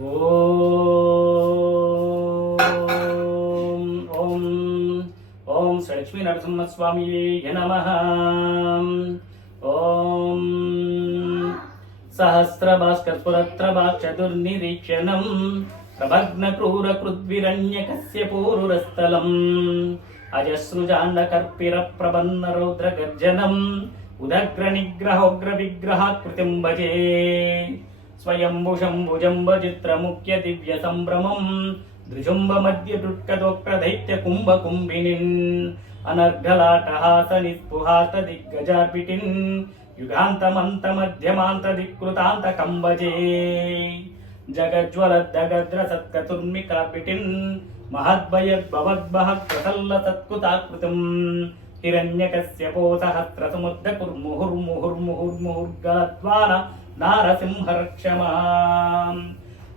ఓం ఓం ఓం శ్రీ లక్ష్మీ నరసింహస్వామియే నమః. ఓం సహస్రభాస్కర్పురత్రభాక్షదుర్నిరీక్షణం ప్రభగ్నక్రూరకృద్విరణ్యకస్యపూరురస్థలం అజస్రుజాండకర్పిరప్రబన్నరౌద్రగర్జనం ఉదగ్రనిగ్రహోగ్రవిగ్రహాకృతిం భజే. స్వయంభుశంభుజంబచిత్రముఖ్య దివ్య సంభ్రమం దృజుంబ మధ్య దుఃఖదోక్రదైత్య కుంభకుంభినిన్ అనర్ఘలాటహాస నిస్పుహాత దిగ్గజార్పిటిన్ యుగాంతమంత మధ్యమాంత దిక్కృతాంత కంబజే. జగజ్వలద్దగద్ర సత్కతుర్మికార్పిటిన్ మహద్భయద్భవద్భః ప్రసల్ల సత్కృతాకృతిం హిరణ్యకశ్యపో సహస్రసముద్ర కుర్ముహుర్ముహుర్ముహుర్ముహుర్గలద్వాన నారసింహరక్షమాం.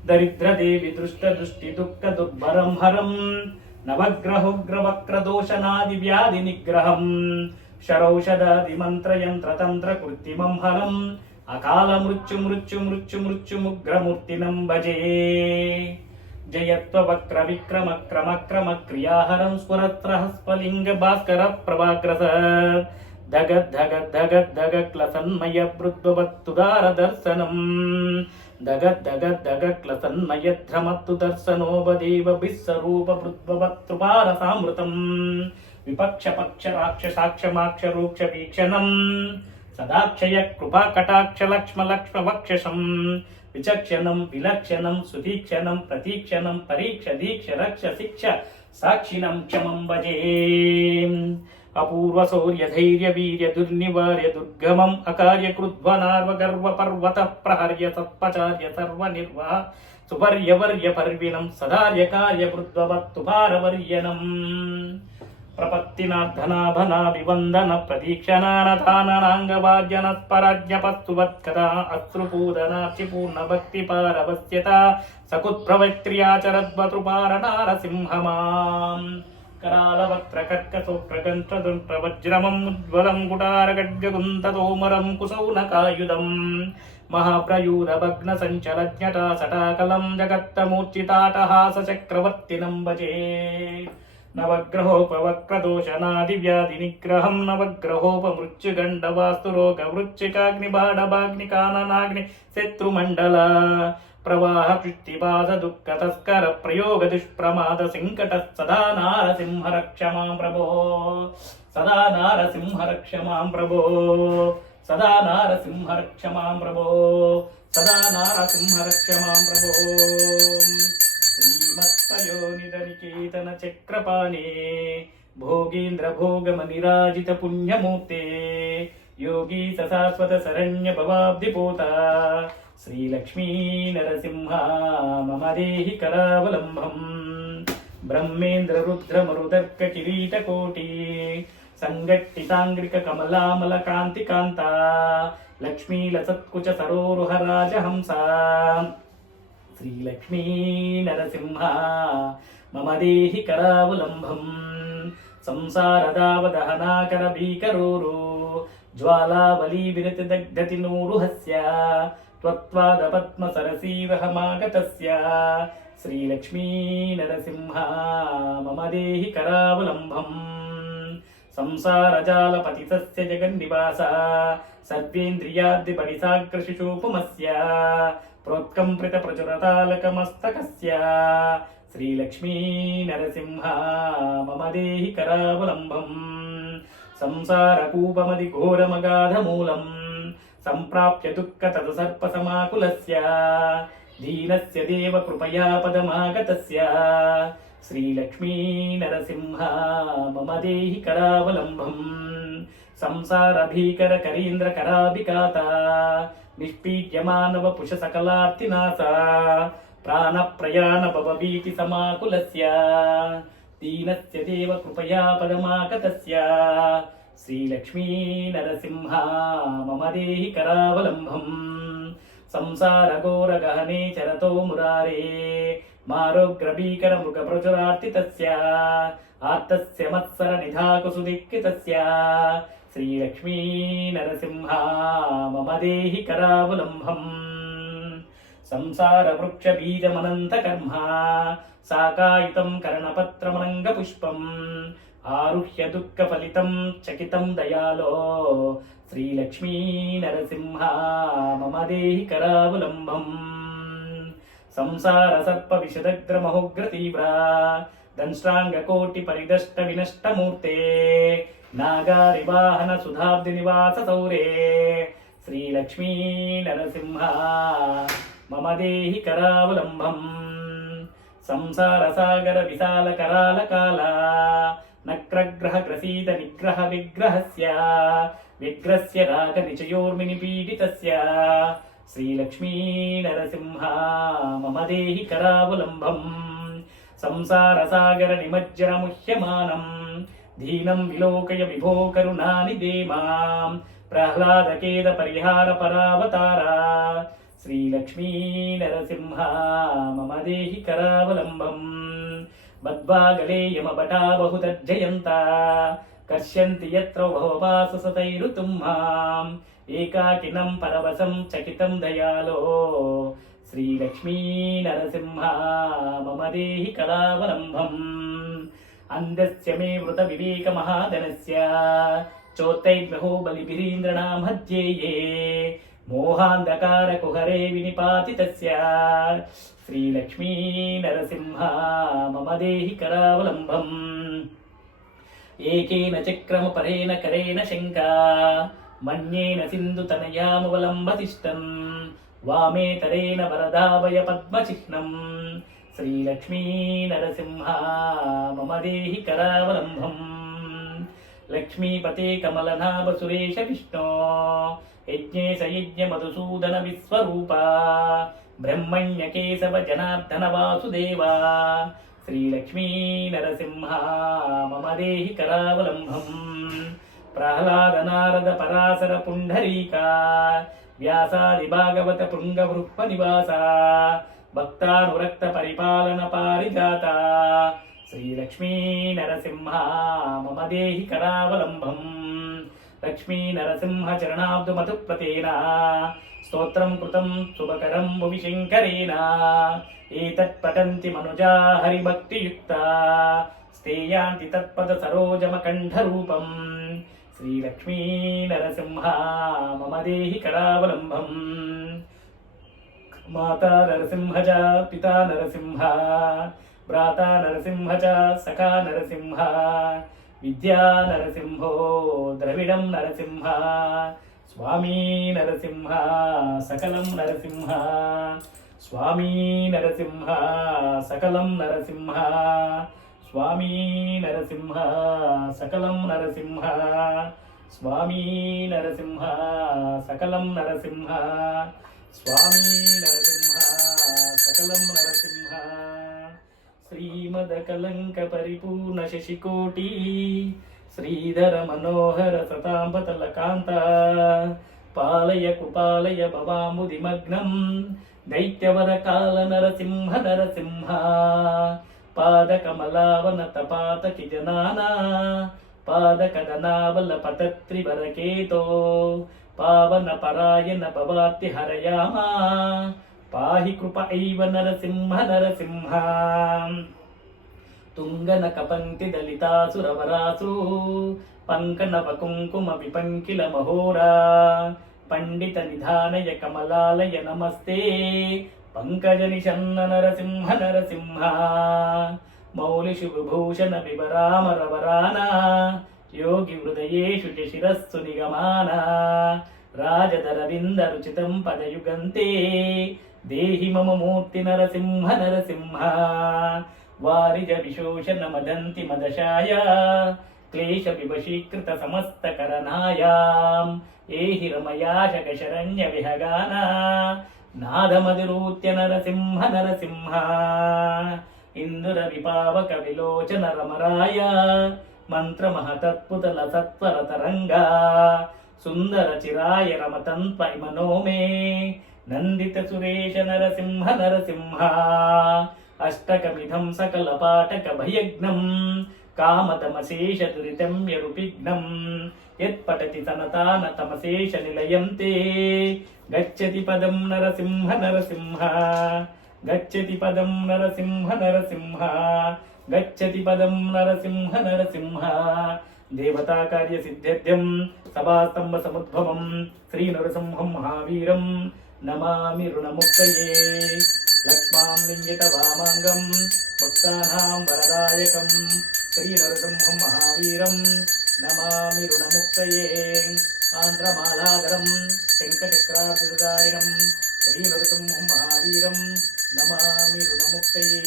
దరిద్రదేవి దృష్టదృష్టి దుఃఖ దుర్భరం హరం నవగ్రహోగ్రవక్రదోషనాది వ్యాధి నిగ్రహం శరౌషధాది మంత్రయంత్రతంత్ర కృత్రిమం హరం అకాల మృత్యు మృత్యు మృత్యు మృత్యుముగ్రమూర్తినం భజే. జయత్వ వక్ర విక్రమ క్రమ క్రమ క్రియాహరం స్ఫురత్రః స్ఫలింగ భాస్కర ప్రభాగ్రస ధగద్ ధగద్ ధగద్ ధగక్లసన్మయ వృద్వత్తుదార దర్శనం ధగద్ ధగద్ ధగక్లసన్మయ ధ్రమత్తు దర్శనోపదేవ బిస్సరూప వృద్వత్తుపార సామృతం విపక్ష పక్ష రాక్షసాక్షమాక్ష రూక్ష వీక్షణం సదాక్షయ కృపా కటాక్ష లక్ష్మ లక్ష్మ వక్షసం విచక్షణం విలక్షణం సుతీక్షణం ప్రతీక్షణం పరీక్ష దీక్ష రక్ష శిక్ష సాక్షిణం క్షమం భజే. అపూర్వ శౌర్య ధైర్య వీర్య దుర్నివార్య దుర్గమం అకార్య కృద్వనార్వ గర్వ పర్వత ప్రహర్య సత్పచార్య సర్వ నిర్వాహ సుపర్యవర్య పర్వినం సదార్య కార్య వృద్వవత్తు భారవర్యనం ప్రపత్తినాధనాభనాభివందన ప్రదీక్షణానధాననాంగవాద్యనత్పరాజ్ఞపస్తువత్కథా అశ్రుపూదనార్చి పూర్ణ భక్తి పారవస్యత సకుత్ప్రవక్త్ర్యాచరద్వతృపార నారసింహమాం. కరాళవక్త్ర కర్కసోక్రగంత్రదుంట్ర వజ్రమం ఉజ్వలం కుటారగడ్గగుంతతోమరం కుశౌనకాయుధం మహాప్రయూర భగ్న సంచలజ్ఞటా సటాకలం జగత్తమూర్చితాటహాస చక్రవర్తినం భజే. నవగ్రహోపవక్రదోషనాది వ్యాధి నిగ్రహం నవగ్రహోపమృత్యుగండవాస్తు రోగ వృచ్చికాగ్నిబాడభాగ్నికాననాగ్ని శత్రుమండల ప్రవాహ కృష్టిపాద దుఃఖ తస్కర ప్రయోగ దుష్ప్రమాద సంకట సదా నారసింహ రక్షమాం ప్రభో సదా నారసింహ రక్షమాం ప్రభో సదా నారసింహ రక్షమాం ప్రభో సదా నారసింహ రక్షమాం ప్రభో. శ్రీమత్పయోనిధనికేతన చక్రపాణే భోగేంద్ర భోగమనిరాజిత పుణ్యమూర్తే యోగీ సశాశ్వత శరణ్య భవాబ్దిపోత శ్రీలక్ష్మీ నరసింహ మమ దేహి కరావలంబం. బ్రహ్మేంద్ర రుద్ర మరుదర్క కిరీటకోటి సంగట్టితాంగ్రిక కమలామల కాంతి కాంత లక్ష్మీ లసత్కుచ సరోరుహ రాజహంస శ్రీలక్ష్మీ నరసింహ మమ దేహి కరావలంబం. సంసారదావదహనాకర భీకరోరు జ్వాలావలీ విరతి దగ్ధతి నూరుహస్య త్వత్వాద పద్మ సరసీవహమాగతస్య శ్రీలక్ష్మీ నరసింహ మమ దేహి కరావలంబం. సంసారజాలపతితస్య జగన్నివాస సర్వేంద్రియాద్రిపరిసాగ్రశిశూపుమస్య ప్రోత్కంప్రిత ప్రచురతాలకమస్తకస్య శ్రీలక్ష్మీ నరసింహ మమ దేహి కరావలంబం. సంసారకూపమది ఘోరమగాధమూలం సంప్రాప్య దుఃఖ తద సర్పసమాకులస్య దీనస్య దేవ కృపయా పదమాగతస్య శ్రీలక్ష్మీ నరసింహ మమ దేహి కరావలంబం. సంసార భీకర కరీంద్ర కరాభికాత నిష్పీడ్యమానవ పుష సకలార్తినాశ ప్రాణ ప్రయాణ భవభీతి సమాకులస్య దీనస్య దేవ కృపయా పదమాగతస్య శ్రీలక్ష్మీ నరసింహ మమ దేహి కరావలంబం. సంసార ఘోర గహనే చరతో మురారే మారోగ్రభీకర మృగ ప్రచురార్తితస్య ఆర్తస్య మత్సర నిధాకుసుదిక్కితస్య శ్రీలక్ష్మీ నరసింహ మమ దేహి కరావలంబం. సంసార వృక్ష బీజమనంత కర్మ సాకాయుతం కర్ణపత్రమనంగ పుష్పం ఆరుహ్య దుఃఖ ఫలితం చకితం దయాలో శ్రీలక్ష్మీ నరసింహ మమ దేహి కరావలంబం సంసార సర్ప విషదగ్ర మహోగ్ర తీవ్ర దంష్ట్రాంగ కోటి పరిదష్ట వినష్ట మూర్తే నాగారి వాహన సుధాబ్ది నివాస సౌరే శ్రీలక్ష్మీ నరసింహ మమ దేహి కరావలంబం సంసార సాగర విశాల కరాల కాల నక్రగ్రహ గ్రసీత నిగ్రహ విగ్రహస్య విగ్రహస్య రాగ నిచయోర్మిని పీడితస్య శ్రీలక్ష్మీ నరసింహ మమ దేహి కరావలంబం సంసార సాగర నిమజ్జన ముహ్యమానం దీనం విలోకయ విభో కరుణానిదే మాం ప్రహ్లాదకేద పరిహార పరావతార శ్రీలక్ష్మీ నరసింహ మమ దేహి కరావలంబం బద్వాగలే యమభటా బహుతర్జయంత కర్ష్యంతి యత్ర భవపాసు సతైరుతుం మాం ఏకాకినం పరవశం చకితం దయాలో శ్రీలక్ష్మీ నరసింహ మమ దేహి కరావలంబం అందస్య మే వృత వివేక మహాధనస్య చోత్తైర్మహో బలిభిరీంద్రణాం హత్యేయే మోహాంధకార కుహరే వినిపాతితస్య శ్రీలక్ష్మీ నరసింహ మమ దేహి కరావలంబం ఏకేన చక్రమ పరేణ కరేణ శంకా మన్యేన సింధుతనయామవలంబతిష్టం వామేతరేణ వరదాభయ పద్మచిహ్నం శ్రీలక్ష్మీ నరసింహ మమ దేహి కరావలంబం లక్ష్మీపతే కమలనాభ సురేశ విష్ణో యజ్ఞేశ యజ్ఞ మధుసూదన విశ్వరూప బ్రహ్మణ్య కేశవ జనార్దన వాసుదేవ శ్రీలక్ష్మీ నరసింహ మమ దేహి కరావలంబం ప్రహ్లాద నారద పరాశర పుండరీక వ్యాసాది భాగవత పుంగ వృప్ప నివాస భక్తానురక్త పరిపాలన పారిజాత శ్రీలక్ష్మీ నరసింహ మమ దేహి కరావలంబం లక్ష్మీ నరసింహ చరణాబ్దు మధుప్రతేన స్తోత్రం కృతం శుభకరం భువి శంకరేణ ఏతత్ పఠంతి మనుజా హరిభక్తియుక్త స్థేయాంతి తత్పద సరోజమకంఠ రూపం శ్రీలక్ష్మీ నరసింహ మమ దేహి కరావలంబం మాతా నరసింహ చ పితా నరసింహ భ్రాతా నరసింహ చ సఖా నరసింహ విద్యా నరసింహో ద్రవిడం నరసింహ స్వామీ నరసింహ సకలం నరసింహ స్వామీ నరసింహ సకలం నరసింహ స్వామీ నరసింహ సకలం నరసింహ స్వామీ నరసింహ సకలం నరసింహ స్వామీ నరసింహ సకలం నరసింహ శ్రీమదకలంక పరిపూర్ణ శశికోటి శ్రీధర మనోహర సతాంబతలకాంత పాలయ కుపాలయ భవాముదిమగ్నం దైత్యవర కాల నరసింహ నరసింహ పాదకమలావనత పాతకి జనానా పాదకదనావల పతత్రివరకేతో పావన పరాయణ భవాతి హరయామా పాహి కృప ఐవ నరసింహ నరసింహ తుంగనక పంక్తి దళితాసురవరాసు పంకనవ కుంకుమ విపంకిల మహోరా పండిత నిధానయ కమలాలయ నమస్తే పంకజ నిషన్న నరసింహ నరసింహ మౌలి శుభభూషణ వివరామరవరాన యోగి హృదయేషు శిరస్సు నిగమాన రాజదరవింద రుచితం పదయుగంతే దేహి మమ మూర్తి నరసింహ నరసింహ వారిజ విశోషణ మదంతి మదశాయ క్లేశ వివశీకృత సమస్త కరణాయాం ఏహి రమయాశక శరణ్య విహగాన నాదమదిరూత్య నరసింహ నరసింహ ఇందుర విపావక విలోచన రమరాయ మంత్ర మహతత్పుతల సత్వర తరంగా సుందర చిరాయ రమతంత్వ మనోమే నందిత సురేశ నరసింహ నరసింహ అష్టకమిధం సకల పాఠక భయజ్ఞం కామతమశేష దురితం యరుపిఘ్నం యత్పఠతి సనతానతమశేష నిలయం తే గచ్చతి పదం నరసింహ నరసింహ గచ్చతి పదం నరసింహ నరసింహ గచ్చతి పదం నరసింహ నరసింహ దేవతా కార్య సిద్ధ్యర్థం సభాస్తంభ సముద్భవం శ్రీ నరసింహం మహావీరం నమామి రుణముక్తయే లక్ష్మాం లింగిత వామాంగం భక్తానాం వరదాయకం శ్రీ నరసింహం మహావీరం నమామి రుణముక్తయే ఆంధ్రమాలాధరం శంఖచక్రాభిధారిణం శ్రీ నరసింహం మహావీరం నమామి రుణముక్తయే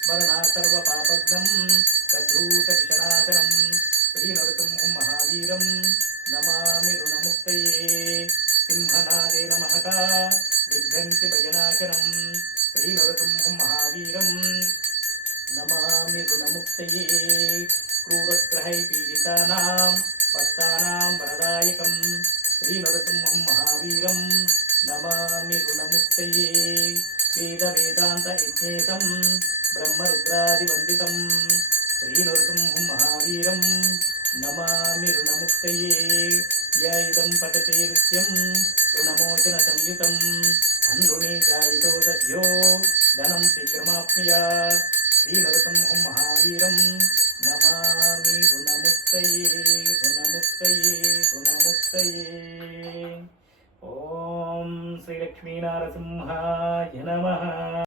స్మరణా సర్వ పాపగ్నం తద్రూష విషనాశనం శ్రీ నరసింహం మహావీరం నమామి రుణముక్తయే సింహనాదేన మహతా విఘ్నంతి భయనాశనం శ్రీ నరసింహం మహావీరం నమామి రుణముక్తయే క్రూరగ్రహై పీడితానాం భక్తానాం వరదాయకం శ్రీ నరసింహం మహావీరం నమామి రుణముక్తయే వేద వేదాంత యజ్ఞేశం బ్రహ్మరుద్రాదివందితం శ్రీ నరసింహం మహావీరం నమామి రుణముక్తయే యైదం పఠతే నిత్యం రుణమోచన సంయుతం అన్రుణే జాయితో దభ్యో ధనం శీఘ్రమాప్నుయాత్ శ్రీ నరసింహం మహావీరం నమామి రుణముక్తయే రుణముక్తయే రుణముక్తయే. ఓం శ్రీ లక్ష్మీనారసింహాయ నమః.